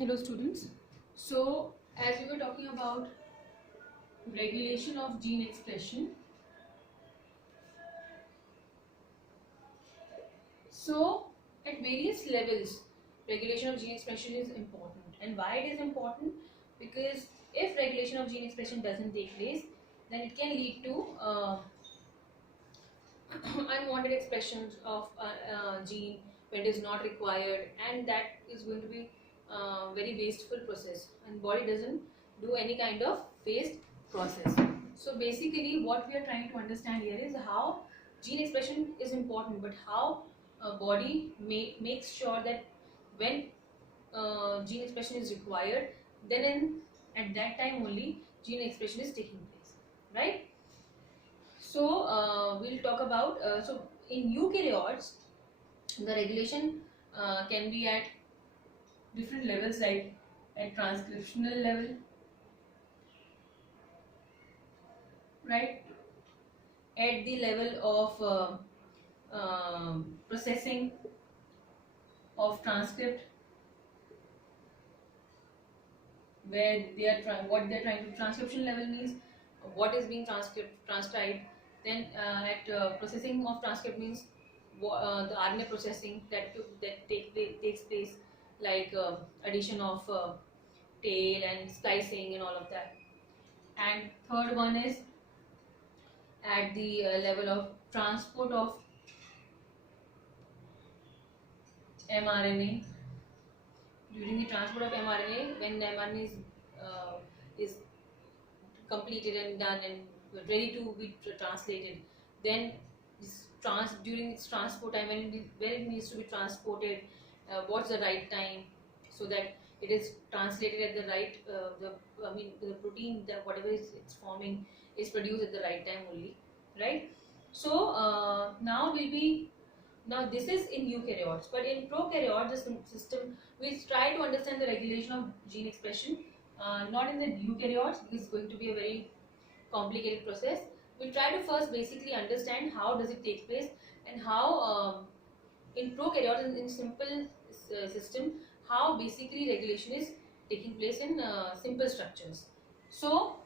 Hello students. So as we were talking about regulation of gene expression, so at various levels regulation of gene expression is important. And why it is important? Because if regulation of gene expression doesn't take place, then it can lead to unwanted expressions of gene when it is not required, and that is going to be very wasteful process, and body doesn't do any kind of waste process. So basically what we are trying to understand here is how gene expression is important, but how body makes sure that when gene expression is required, then at that time only gene expression is taking place, right? So we'll talk about so in eukaryotes the regulation can be at different levels, like at transcriptional level, right? At the level of processing of transcript, where they are trying what they're trying to transcription level means what is being transcribed. Then at processing of transcript means the RNA processing that takes place, like addition of tail and splicing and all of that. And third one is at the level of transport of mRNA. During the transport of mRNA, when the mRNA is completed and done and ready to be translated, then during its transport time, where it needs to be transported, what's the right time, so that it is translated at the right the protein, that whatever is it's forming is produced at the right time only, right? So now this is in eukaryotes, but in prokaryotes the system, we try to understand the regulation of gene expression, not in the eukaryotes because it's going to be a very complicated process. We'll try to first basically understand how does it take place, and how in prokaryotes, in simple system, how basically regulation is taking place in simple structures. So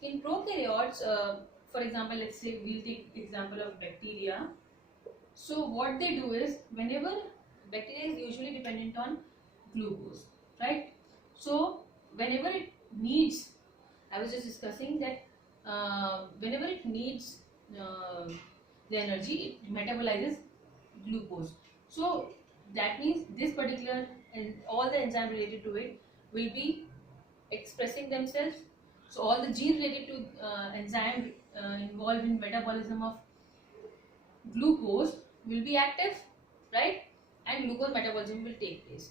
in prokaryotes, for example, let's say we'll take example of bacteria. So what they do is, whenever bacteria is usually dependent on glucose, right? So whenever it needs, I was just discussing that whenever it needs the energy, it metabolizes glucose. So that means this particular and all the enzyme related to it will be expressing themselves. So all the gene related to enzyme involved in metabolism of glucose will be active, right? And glucose metabolism will take place.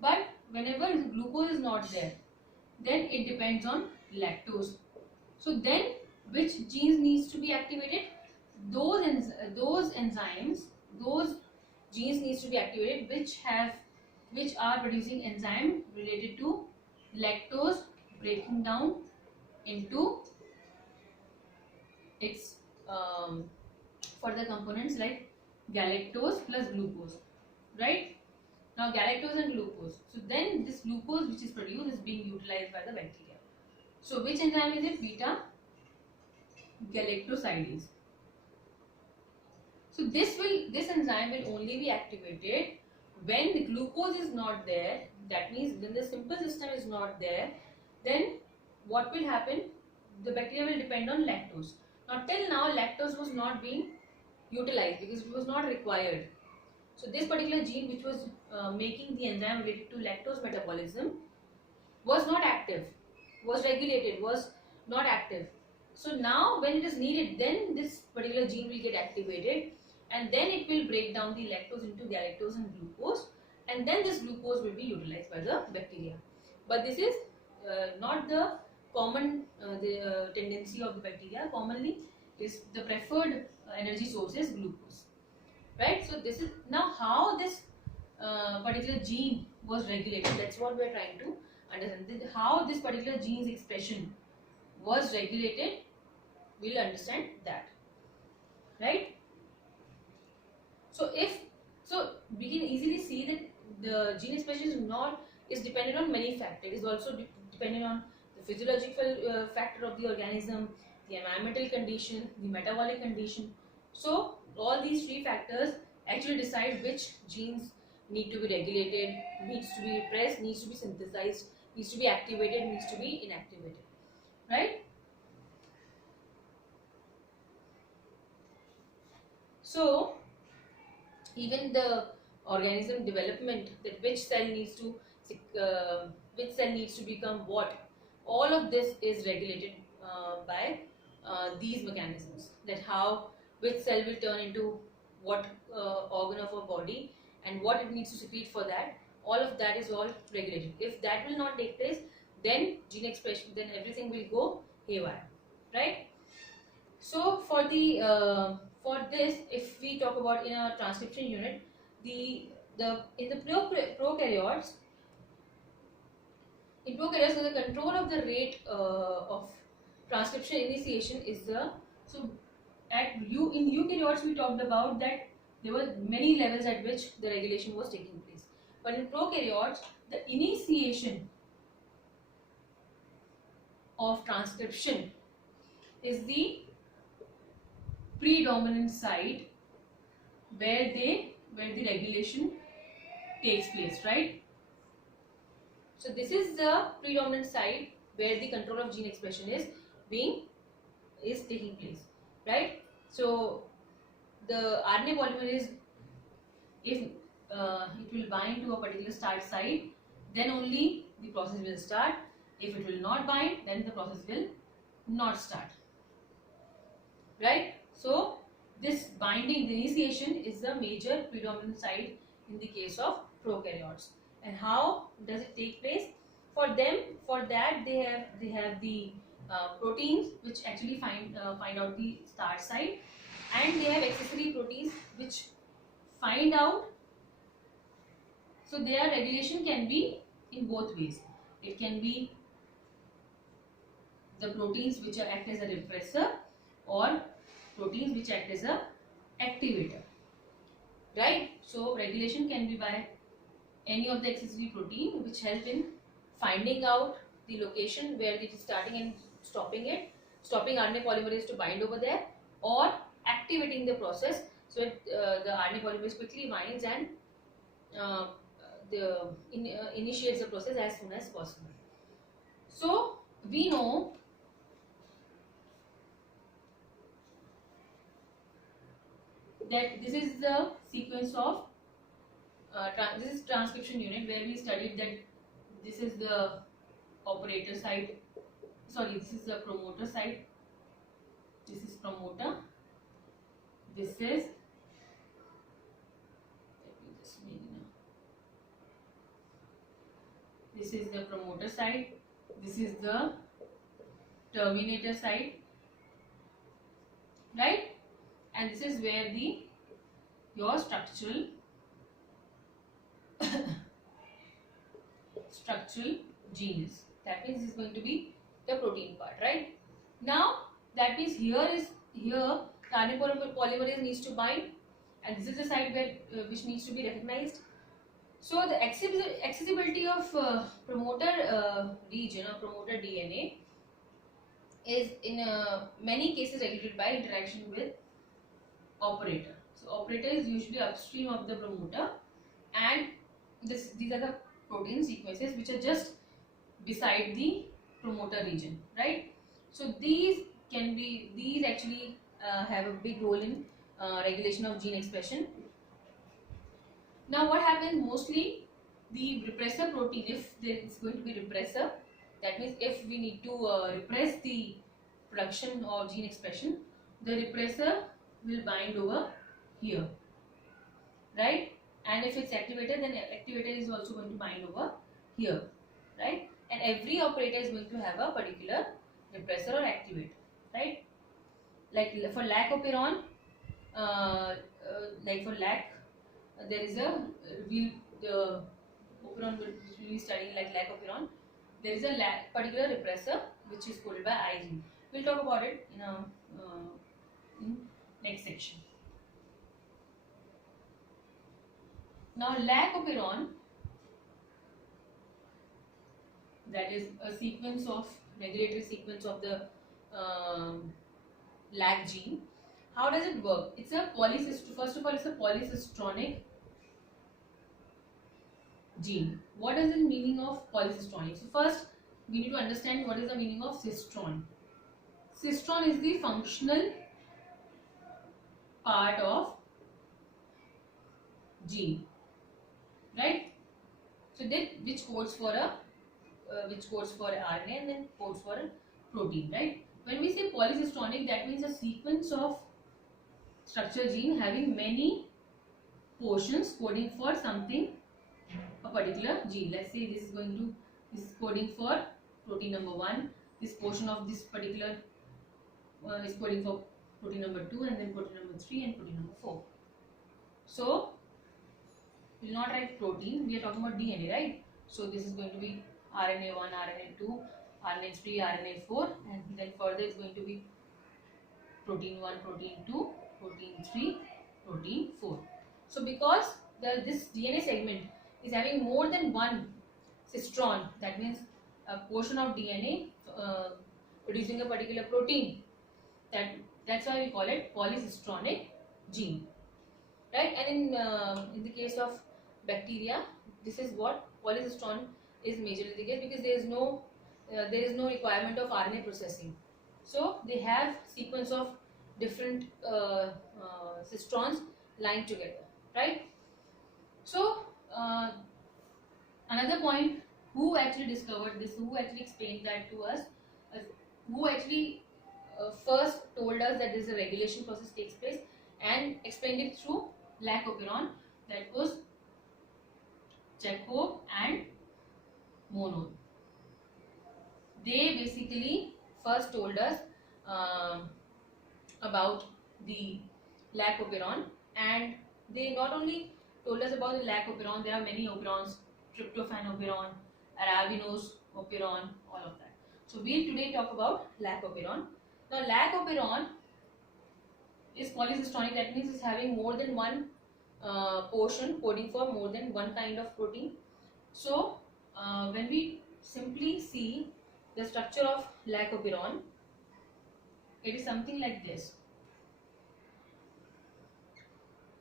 But whenever glucose is not there, then it depends on lactose. So then which genes needs to be activated? Those enzymes, those genes needs to be activated which are producing enzyme related to lactose breaking down into its further components like galactose plus glucose, right? Now galactose and glucose. So then this glucose which is produced is being utilized by the bacteria. So which enzyme is it? Beta galactosidase. So this enzyme will only be activated when the glucose is not there. That means when the simple system is not there, then what will happen? The bacteria will depend on lactose. Now till now lactose was not being utilized because it was not required. So this particular gene which was making the enzyme related to lactose metabolism was not active, was regulated, was not active. So now when it is needed, then this particular gene will get activated, and then it will break down the lactose into galactose and glucose, and then this glucose will be utilized by the bacteria. But this is not the common tendency of the bacteria. Commonly is the preferred energy source is glucose, right? So this is now how this particular gene was regulated. That's what we are trying to understand. How this particular gene's expression was regulated, we'll understand that, right? So we can easily see that the gene expression is dependent on many factors. It is also dependent on the physiological factor of the organism, the environmental condition, the metabolic condition. So all these three factors actually decide which genes need to be regulated, needs to be repressed, needs to be synthesized, needs to be activated, needs to be inactivated, right? So even the organism development, that which cell needs to which cell needs to become what, all of this is regulated by these mechanisms, that how which cell will turn into what organ of our body and what it needs to secrete for that. All of that is all regulated. If that will not take place, then gene expression, then everything will go haywire, right? So for this, if we talk about in a transcription unit, the in the prokaryotes, so the control of the rate of transcription initiation is the, so in eukaryotes we talked about that there were many levels at which the regulation was taking place, but in prokaryotes the initiation of transcription is the predominant site where the regulation takes place, right? So this is the predominant site where the control of gene expression is taking place, right? So the RNA polymerase, if it will bind to a particular start site, then only the process will start. If it will not bind, then the process will not start, right? So this binding, the initiation, is the major predominant site in the case of prokaryotes. And how does it take place? For that they have the proteins which actually find out the start site, and they have accessory proteins which find out. So their regulation can be in both ways. It can be the proteins which act as a repressor, or proteins which act as a activator, right? So regulation can be by any of the accessory protein which help in finding out the location where it is starting and stopping RNA polymerase to bind over there, or activating the process so the RNA polymerase quickly binds and initiates the process as soon as possible. So we know that this is the sequence of this is transcription unit, where we studied that this is the operator site, sorry, this is the promoter site, this is promoter, this is, let me just make it now, this is the promoter site, this is the terminator site, right? And this is where your structural gene is. That means this is going to be the protein part, right? Now that means here the RNA polymerase needs to bind, and this is the site where which needs to be recognized. So the accessibility of promoter region or promoter DNA is in many cases regulated by interaction with operator. So operator is usually upstream of the promoter, and these are the protein sequences which are just beside the promoter region, right? So these actually have a big role in regulation of gene expression. Now what happens, mostly the repressor protein, if there is going to be repressor, that means if we need to repress the production of gene expression, the repressor will bind over here, right? And if it's activated, then activator is also going to bind over here, right? And every operator is going to have a particular repressor or activator, right? Like for lac operon, there is a the operon which we will be studying, like lac operon. There is a particular repressor which is coded by IG. We'll talk about it in next section. Now lac operon, that is a sequence of regulatory sequence of the lac gene. How does it work? It's a first of all, it's a polycistronic gene. What is the meaning of polycistronic? So first we need to understand what is the meaning of cistron. Cistron is the functional part of gene, right? So that which codes for a RNA and then codes for a protein, right? When we say polycistronic, that means a sequence of structure gene having many portions coding for something, a particular gene. Let's say this is coding for protein number 1. This portion of this particular is coding for protein number 2, and then protein number 3 and protein number 4. So we will not write protein, we are talking about DNA, right? So this is going to be RNA1, RNA2, RNA3, RNA4, and then further it's going to be protein 1, protein 2, protein 3, protein 4. So because this DNA segment is having more than one cistron, that means a portion of DNA producing a particular protein, that's why we call it polycistronic gene, right? And in the case of bacteria, this is what polycistron is majorly the case, because there is no requirement of RNA processing. So they have sequence of different cistrons lying together, right? So another point, who actually discovered this, who actually explained that to us, who actually first told us that this regulation process takes place and explained it through lac operon, that was Chekhov and Monod. They basically first told us about the lac operon, and they not only told us about the lac operon, there are many operons, tryptophan operon, arabinose operon, all of that. So we'll today talk about lac operon. Now lac operon is polycistronic, that means it's having more than one portion coding for more than one kind of protein. So when we simply see the structure of lac operon, it is something like this.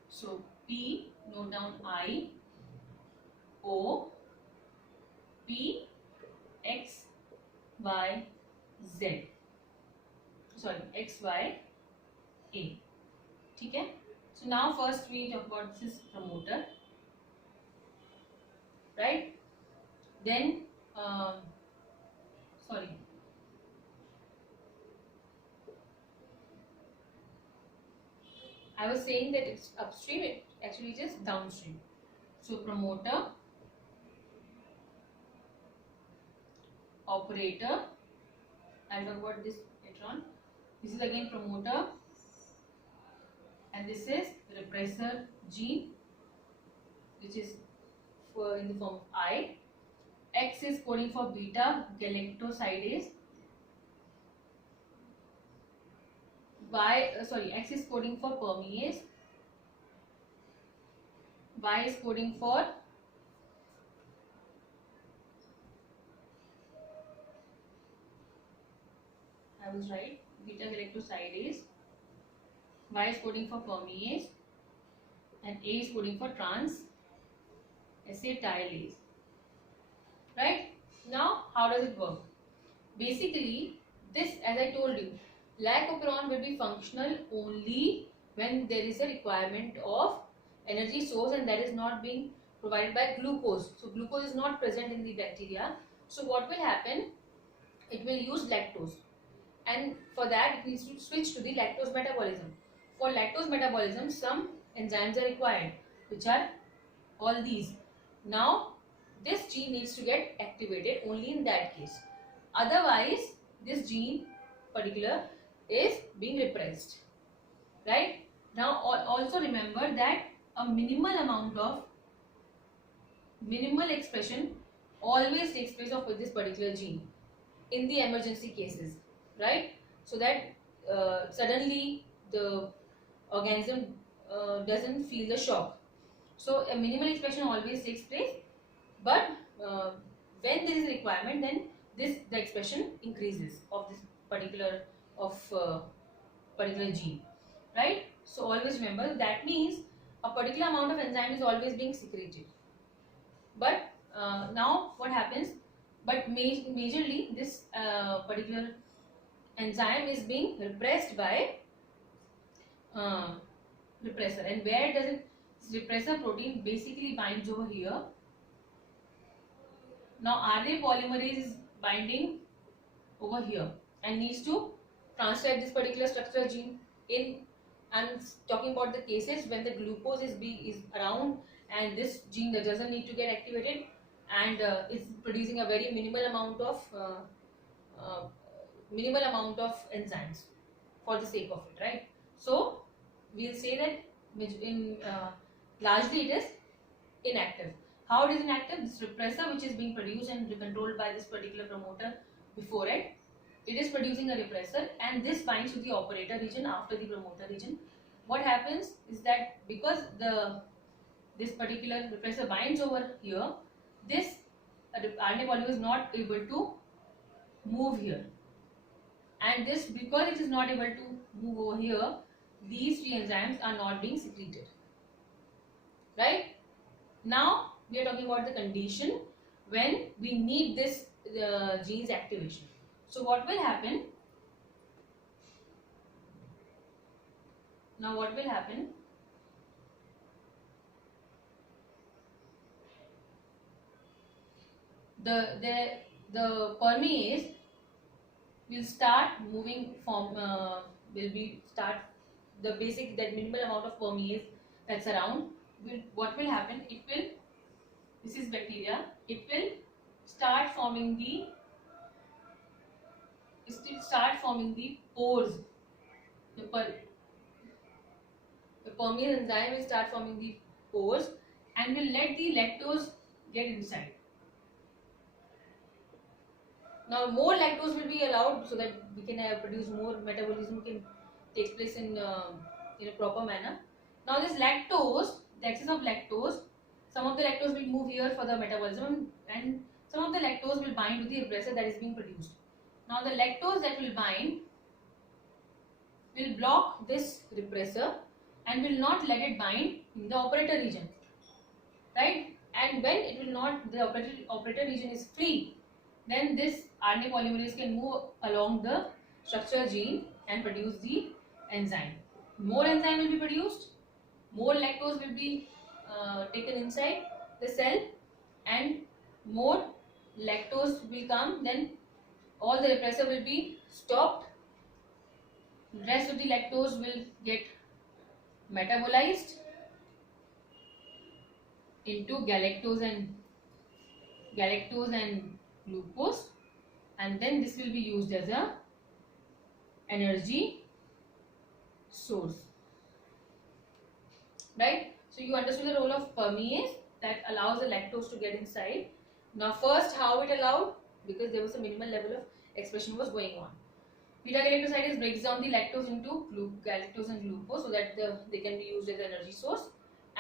So P, note down I, O, P, X, Y, Z. Sorry, X, Y, A. Okay? So now first we talk about this promoter, right? Then sorry, I was saying that it's upstream, it actually is downstream. So promoter, operator, I'll talk about this later on. This is again promoter, and this is repressor gene, which is in the form of I. X is coding for beta galactosidase. X is coding for permease. Y is coding for beta galactosidase. Y is coding for permease, and A is coding for trans acetylase. Right? Now, how does it work? Basically, this, as I told you, lac operon will be functional only when there is a requirement of energy source, and that is not being provided by glucose. So glucose is not present in the bacteria. So what will happen? It will use lactose, and for that it needs to switch to the lactose metabolism. For lactose metabolism, some enzymes are required, which are all these. Now this gene needs to get activated only in that case. Otherwise, this gene particular is being repressed. Right? Now also remember that a minimal expression always takes place of this particular gene in the emergency cases, right? So that suddenly the organism doesn't feel the shock. So a minimal expression always takes place, but when there is a requirement, then the expression increases of this particular of particular gene, right? So always remember that means a particular amount of enzyme is always being secreted. But now what happens? But majorly this particular enzyme is being repressed by uh, repressor. And where does it? Repressor protein basically binds over here. Now RNA polymerase is binding over here and needs to transcribe this particular structural gene. In I'm talking about the cases when the glucose is around and this gene that doesn't need to get activated, and it's producing a very uh, minimal amount of enzymes for the sake of it, right? So we'll say that in largely it is inactive. How it is inactive? This repressor which is being produced and controlled by this particular promoter before it, it is producing a repressor, and this binds to the operator region after the promoter region. What happens is that because this particular repressor binds over here, this RNA polymerase is not able to move here, and this because it is not able to move over here, these three enzymes are not being secreted, right? Now we are talking about the condition when we need this gene's activation. So what will happen? Now what will happen? The permease will start moving from will be start the basic that minimal amount of permease that's around will, what will happen? It will, this is bacteria, it will start forming the pores. The permease enzyme will start forming the pores and will let the lactose get inside. Now more lactose will be allowed so that we can produce more, metabolism can take place in a proper manner. Now this lactose, the excess of lactose, some of the lactose will move here for the metabolism and some of the lactose will bind to the repressor that is being produced. Now the lactose that will bind will block this repressor and will not let it bind in the operator region, right? And when it will not, the operator region is free, then this RNA polymerase can move along the structure gene and produce the enzyme. More enzyme will be produced, more lactose will be taken inside the cell, and more lactose will come, then all the repressor will be stopped. The rest of the lactose will get metabolized into galactose and glucose, and then this will be used as a energy source, right? So you understood the role of permease that allows the lactose to get inside. Now first how it allowed, because there was a minimal level of expression was going on. Beta galactosidase breaks down the lactose into galactose and glucose so that they can be used as an energy source,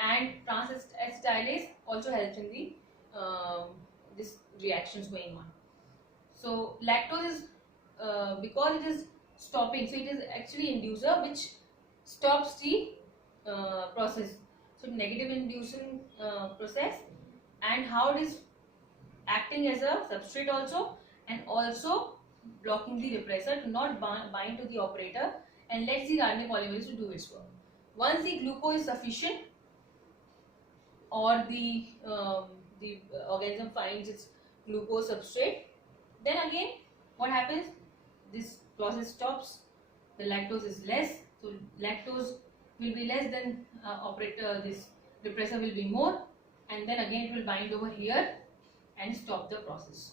and transacetylase also helps in the this reactions going on. So lactose is because it is stopping, so it is actually inducer which stops the process. So negative inducing process, and how it is acting as a substrate also, and also blocking the repressor to not bind to the operator and lets the RNA polymerase to do its work. Once the glucose is sufficient, or the organism finds its glucose substrate, then again what happens? This process stops. The lactose is less, so lactose will be less than this repressor will be more, and then again it will bind over here and stop the process.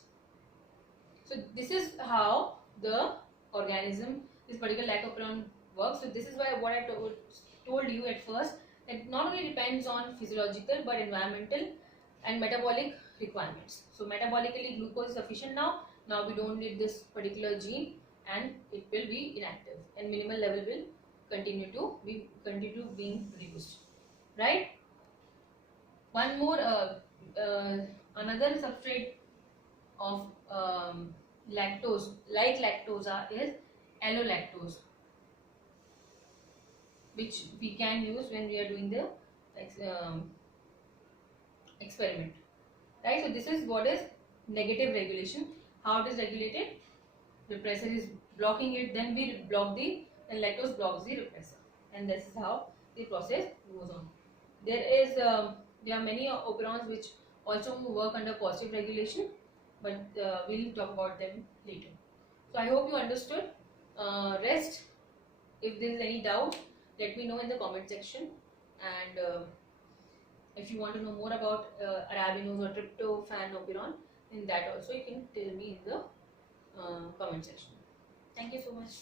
So this is how the organism, this particular lactoferrin works. So this is why what I told you at first, that not only depends on physiological but environmental and metabolic requirements. So metabolically glucose is sufficient now. Now we don't need this particular gene and it will be inactive, and minimal level will continue being produced, right? One more, another substrate of lactose, like lactosa, is allolactose, which we can use when we are doing the experiment, right? So this is what is negative regulation. How it is regulated? Repressor is blocking it, then we block then lactose blocks the repressor, and this is how the process goes on. There are many operons which also work under positive regulation, but we'll talk about them later. So I hope you understood. Rest, if there is any doubt, let me know in the comment section. And if you want to know more about arabinose or tryptophan operon, then that also you can tell me in the comment section. Thank you so much.